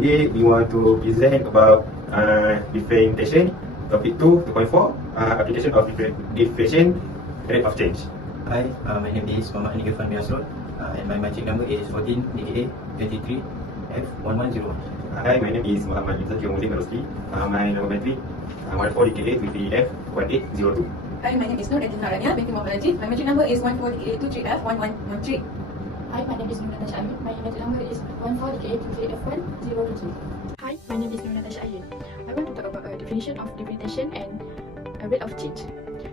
today we want to present about differentiation, topic 2.4, application of differentiation, rate of change. Hi, my name is Muhammad and my magic number is 14 DKA 23 F1101. Hi, my name is Muhammad Rosli. My number battery 14 DKA 23F1802. Hi, my name is Nur Edin Naranya, binti Muhammad Najib. My magic number is 14DKA23F1113. Hi, my name is Nur Natasha Amin. My magic number is 14DKA23F1022. Hi, my name is Nur Natasha Ayin. I want to talk about a definition of differentiation and a rate of change.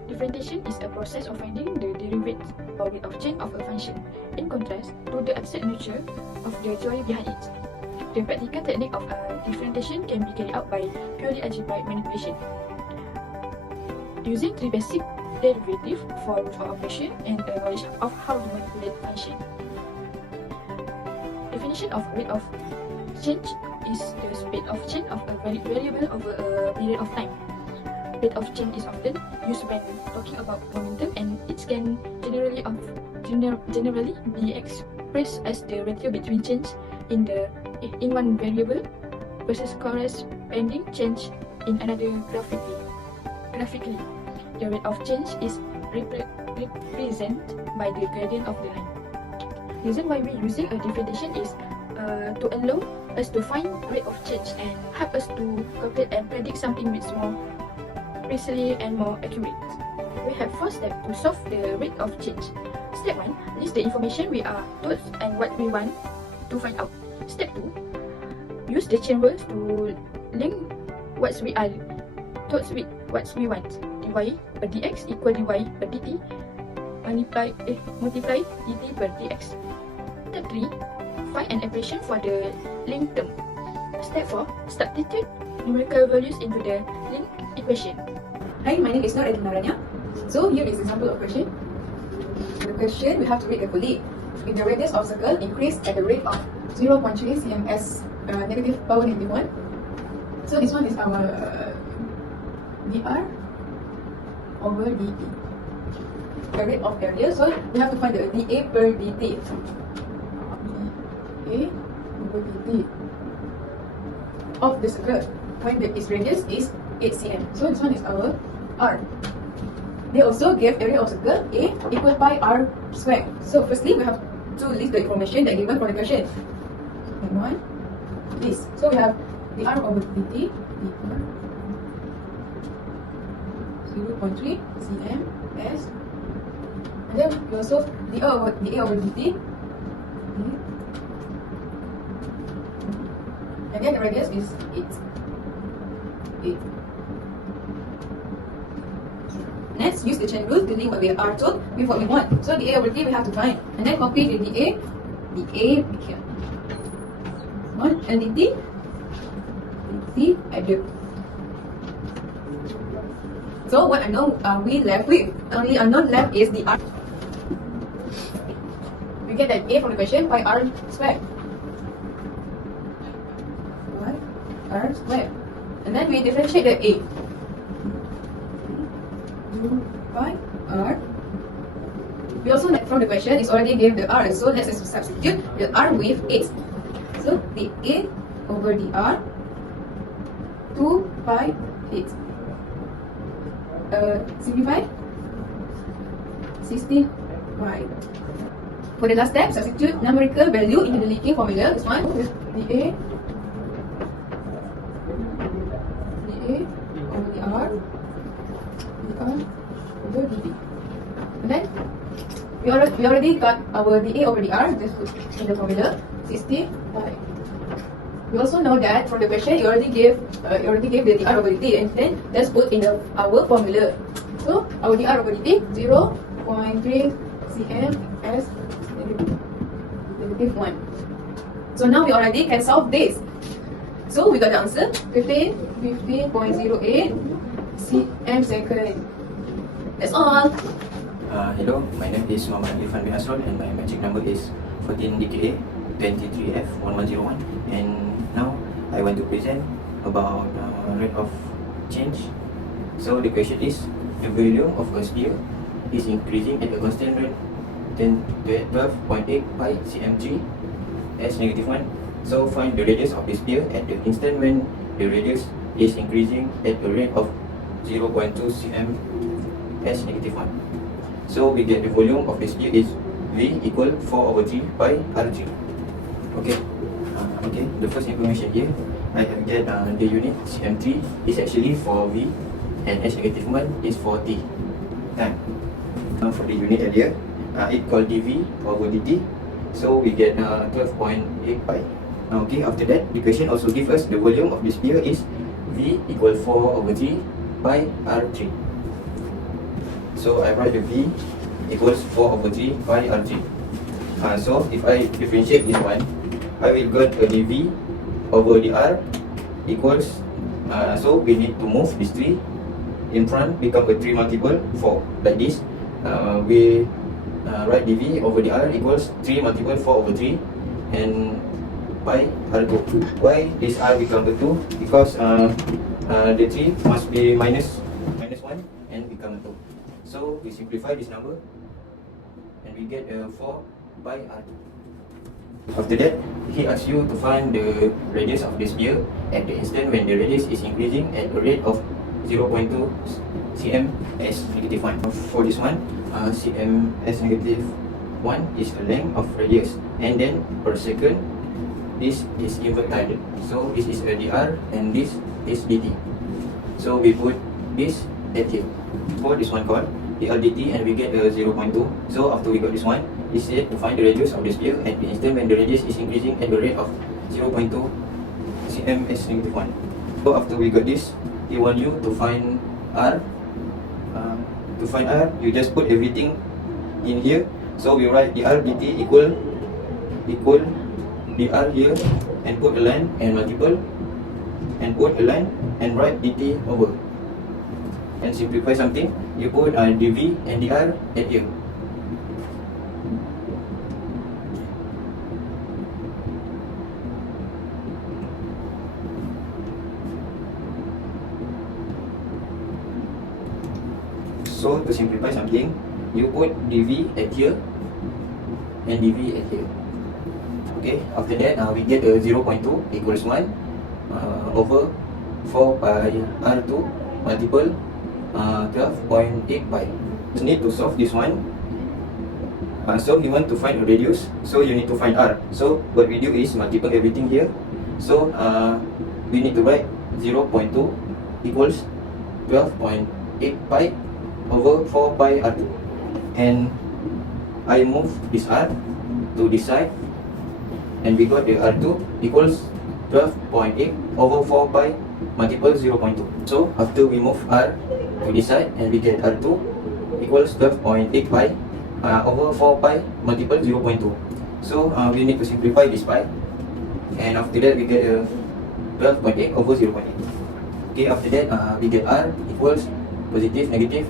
Differentiation is a process of finding the derivative or rate of change of a function, in contrast to the abstract nature of the theory behind it. The practical technique of differentiation can be carried out by purely algebraic manipulation, using three basic derivatives for root of operation and a knowledge of how to manipulate function. Definition of rate of change is the speed of change of a variable over a period of time. Rate of change is often used when talking about momentum, and it can generally be expressed as the ratio between change in one variable versus corresponding change in another graphically. The rate of change is represented by the gradient of the line. The reason why we're using a differentiation is to allow us to find rate of change and help us to calculate and predict something which is more precisely and more accurate. We have 4 steps to solve the rate of change. Step 1, list the information we are told and what we want to find out. Step 2, use the chain rules to link what we are told with what we want. dy per dx equal dy per dt multiply dt per dx. Step 3, find an expression for the linked term. Step 4, substitute numerical values into the linked equation. Hi, my name is Nur Edin Naranya. So here is an example of question. The question we have to read carefully. If the radius of circle increased at the rate of 0.3 cm as negative power negative 1. So this one is our dr over dt. The rate of area. So we have to find the dA per dt. dA over dt of the circle when its radius is 8 cm. So this one is our r. They also gave area of circle A equal pi r square. So firstly we have to list the information that given for the question. And one, this. So we have dr over dt, dr 0.3 cm s, and then we also dA over dt, and then the radius is 8. Next, use the chain rule to link what we are told with what we want. So dA over dt we have to find, and then copy the dA here, and dt at the. So what unknown are we left with? Only unknown left is the r. We get that A from the question by r squared. R squared. And then we differentiate the A. By r. We also from the question is already gave the r, so let's substitute the r with 8. So the A over the r 2 pi 8. Simplify 16 pi. For the last step, substitute numerical value into the linking formula. This one with the A over the r over dt. And then we already got our dA over dr. Just put in the formula 60 pi. We also know that from the question you already gave the dr over dt, and then let's put in our formula. So our dr over dt 0.3 cm as negative 1. So now we already can solve this. So we got the answer 15.08 cm second. That's all. Hello, my name is Muhammad and my magic number is 14 DKA 23F1101. And now I want to present about rate of change. So the question is, the volume of a sphere is increasing at a constant rate 12.8 pi cm3 as negative 1 So find the radius of the sphere at the instant when the radius is increasing at a rate of 0.2 cm s negative 1. So we get the volume of the sphere is V equal 4 over 3 by R3. Okay. The first information here, I have get the unit cm3 is actually for V and s negative 1 is for T. For the unit area, it called dV over dt. So we get 12.8 pi. Okay, after that, the question also gives us the volume of the sphere is V equal 4 over 3 by R3. So I write the V equals 4 over 3 by R3. So if I differentiate this one, I will get a dV over the R equals, so we need to move this 3 in front, become a 3 multiple 4, like this. We write dV over the R equals 3 multiple 4 over 3 and by R2. Why this R become a 2? Because the 3 must be minus 1 and become a 2. So we simplify this number and we get a 4 by R2. After that, he asks you to find the radius of the sphere at the instant when the radius is increasing at a rate of 0.2 cm s negative 1. For this one, cm s negative 1 is the length of radius, and then per second this is inverted. So this is a dr and this is dt. So we put this at here. For this one called dr dt and we get a 0.2. So after we got this one, he said to find the radius of the sphere at the instant when the radius is increasing at the rate of 0.2 cm s negative 1. So after we got this, he want you to find r. To find r, you just put everything in here. So we write dr dt equal dr here and put a line and multiple and put a line and write dt over. And simplify something, you put dv and dr at here. So to simplify something, you put dv at here and dv at here. Okay, after that we get a 0.2 equals 1 over 4 by r2 multiple 12.8 pi. You need to solve this one. So you want to find a radius, so you need to find r. So what we do is multiply everything here. So we need to write 0.2 equals 12.8 pi over 4 pi r2, and I move this r to this side and we got the r2 equals 12.8 over 4 pi multiple 0.2. So after we move r to this side and we get r2 equals 12.8 pi over 4 pi multiple 0.2. So we need to simplify this pi, and after that we get 12.8 over 0.8. Okay, after that we get r equals positive negative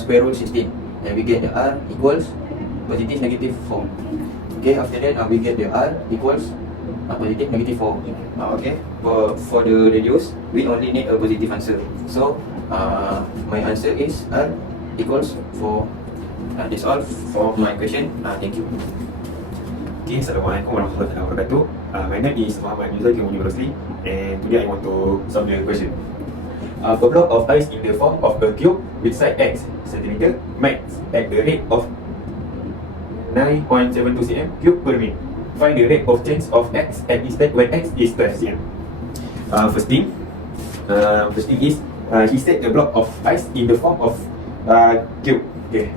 square root 16, and we get the r equals positive negative 4. Okay, after that we get the r equals positive negative 4. Okay, for the radius we only need a positive answer. So my answer is r equals 4. That's all for my question. Thank you. Okay, Assalamualaikum warahmatullahi wabarakatuh. My name is Muhammad Yusuf University, and today I want to solve the question. A block of ice in the form of a cube with side x cm melts at the rate of 9.72 cm cube per minute. Find the rate of change of x at instant when x is 12 cm. First thing is he said the block of ice in the form of cube. Okay.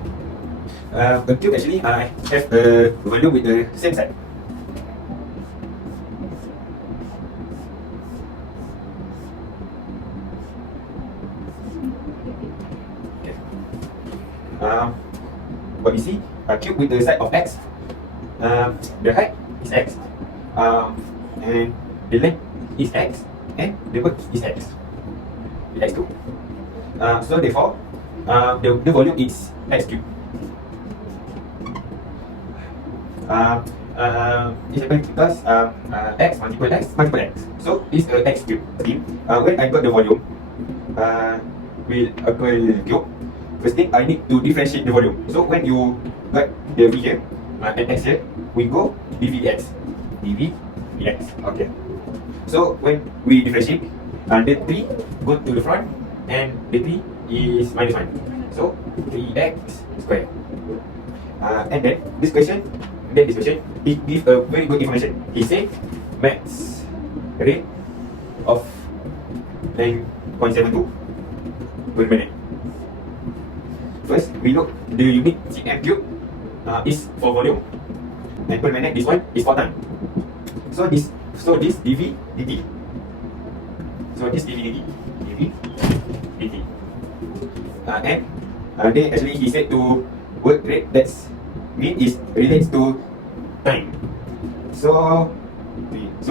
A cube actually have a volume with the same side. Okay. What you see, a cube with the side of x, the height is x, and the length is x, and the width is x. It's x2. So therefore, the volume is x cube. It's because x multiple x multiple x. So it's x cube. When I got the volume will equal cube, first thing I need to differentiate the volume. So when you got the v here and x here, we go dv dx. dv dx. Okay. So when we differentiate, the 3 go to the front and the 3 is minus 1. So 3x squared. And then this question, he gives a very good information. He said max rate of 9.72 per minute. First, we look the unit cm cube is for volume, and per minute this one is for time. So this dv dt. So this dv dt. And then actually he said to work rate, that's mean is relates to time. So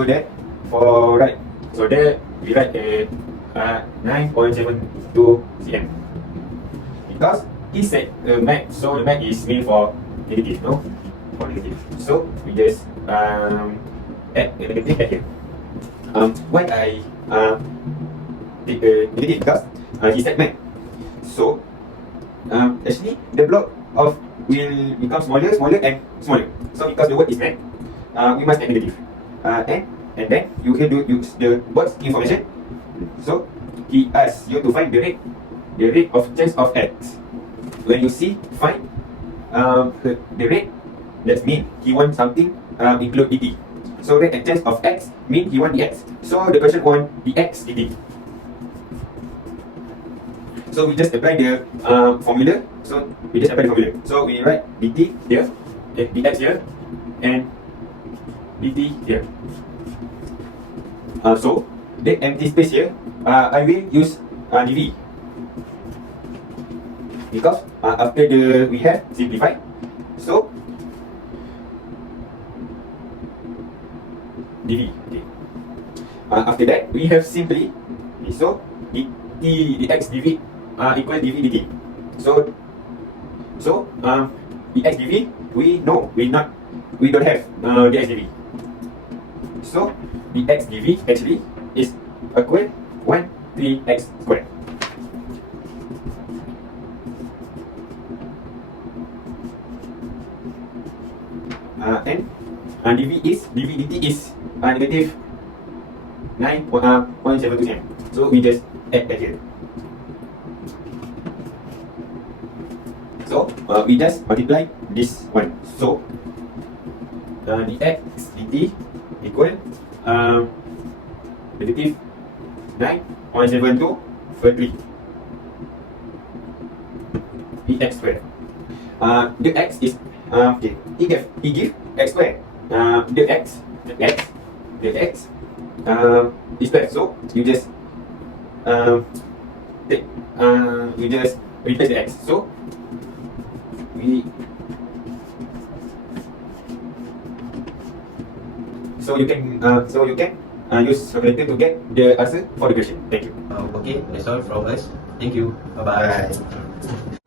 that for right, so there we write a 9.72 cm because he said the max, so the max is mean for negative, no? For negative. So we just add a negative back here. Why I take a negative? Because he said max. So actually the block of will become smaller and smaller. So because the word is max, we must add negative. And then you can use the box information. So he asks you to find the rate of change of x. When you see find the rate, that means he wants something include dt. So rate and change of x means he want dx. So the question want dx dt. So we just apply the formula. So we just apply the formula. So we write dt here, dx here, and dt here. So the empty space here, I will use dv. Because after we have simplified, so dv. Okay. After that we have simply, so dx dv equal dv dt. So dx dv we know we don't have dx dv. So dx dv actually is equal 3x squared. And dv dt is negative 9.72 cm. So we just add that here. So we just multiply this one. So dx dt equal negative 9.72 per 3 dx squared. The x is okay. He give x squared. The x is squared. So you just take you just replace the x. So you can use calculator to get the answer for the question. Thank you. Okay, that's all from us. Thank you. Bye bye.